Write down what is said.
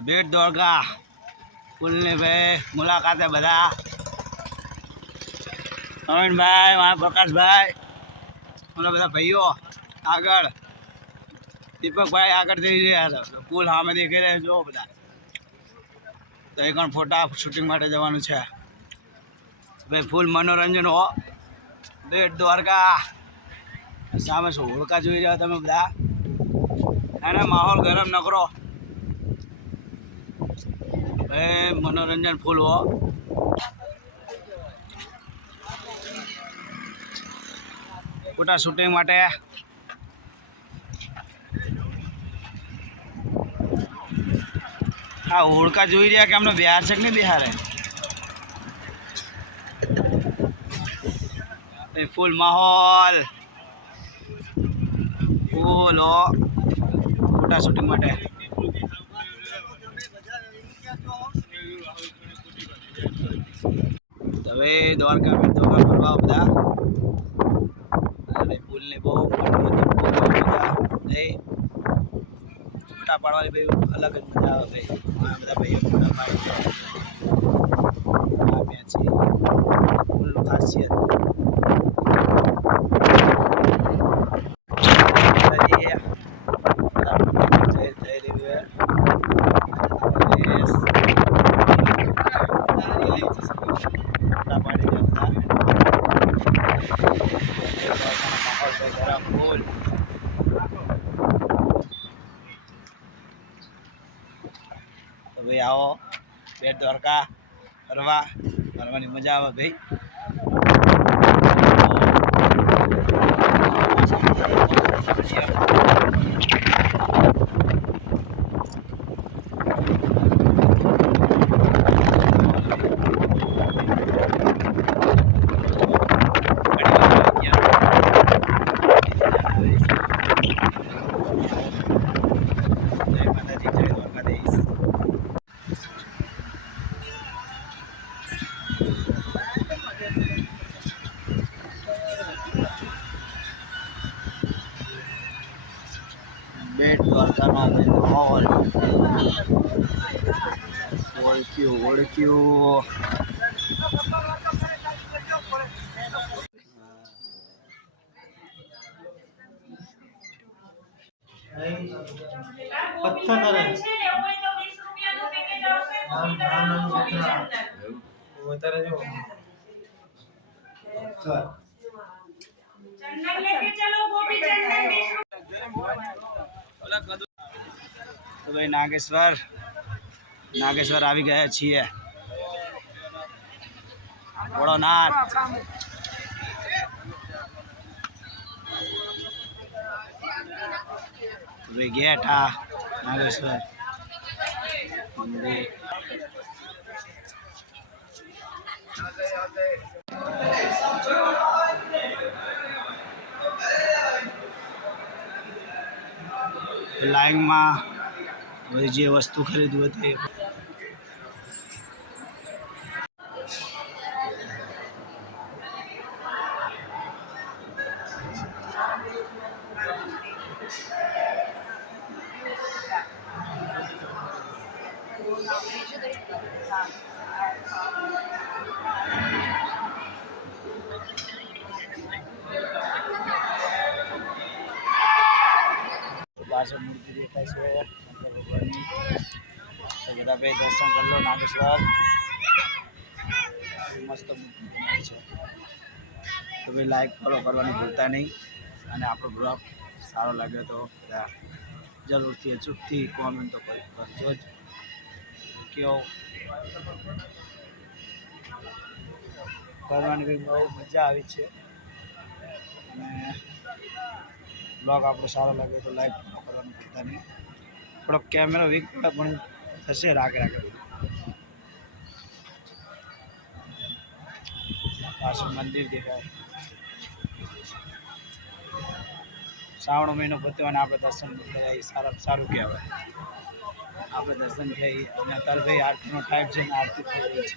બેટ દ્વારકા પુલની ભાઈ, મુલાકાતે બધા. નવીનભાઈ મારા પ્રકાશભાઈ મારા બધા ભાઈઓ આગળ. દીપકભાઈ આગળ જઈ રહ્યા છે. પુલ સામે દેખાઈ રહ્યા જો બધા. તો એ પણ ફોટા શૂટિંગ માટે જવાનું છે. ભાઈ, ફૂલ મનોરંજન હો. બેટ દ્વારકા સામે શું હોળકા જોઈ રહ્યા તમે બધા? એને માહોલ ગરમ ન કરો મનોરંજન ફૂલ હો. ફોટા શૂટિંગ માટે. આ હોડકા જોઈ રહ્યા કે અમને બિહાર છે કે નહીં બિહારે? એ ફૂલ માહોલ. ફૂલ હો. ફોટા શૂટિંગ માટે. હવે દ્વારકા દ્વારકા ફરવા બધા. અને પુલને બહુ ફોટા પાડવાની ભાઈ અલગ જ મજા આવે ભાઈ. આ બધા ભાઈઓ ફોટા પાડે મેચ છે. પુલનું ખાસિયત જઈએ. જય જય રેલવે. Yes. ફોટા પાડી દે બધા. માહોલ છે ગરમ ફૂલ. તો ભાઈ આવો. બેટ દ્વારકા ફરવા. ફરવાની મજા આવે ભાઈ. જય બેટ દ્વારકાનો માહોલ ઓળખ્યું ઓળખ્યું. પથ્થર. કરે વધારે જો પથ્થર તો ભાઈ નાગેશ્વર નાગેશ્વર આવી ગયા છીએ ભોળોનાથ તો ભાઈ ગેટ આ નાગેશ્વર મંદિર. લાઈનમાં જે વસ્તુ ખરીદવું હોય તે પાછળ મૂર્તિ દેખાય છે. ભગવાનની બધા ભાઈ દર્શન કરી લો નાગેશ્વર. મસ્ત મૂર્તિ છે. તો ભાઈ લાઈક ફોલો કરવાની ભૂલતા નહીં. અને આપણો બ્લોગ સારો લાગ્યો તો બધા જરૂરથી અચૂકથી કોમેન્ટ તો કરી કરજો જ. કયો કરવાની બહુ મજા આવી છે. અને બ્લોગ આપણો સારો લાગે તો લાઈક કરવાનું ભૂલતા નહીં. થોડોક કેમેરો વીક પણ થશે, રાગે રાગે પાછળ મંદિર દેખાય. શ્રાવણ મહિનો પત્યો અને આપણે દર્શન થયા સારા સારું કહેવાય. આપણે દર્શન થઈ અને અત્યારે ભાઈ આરતીનો ટાઈમ છે ને આરતી થઈ રહી છે.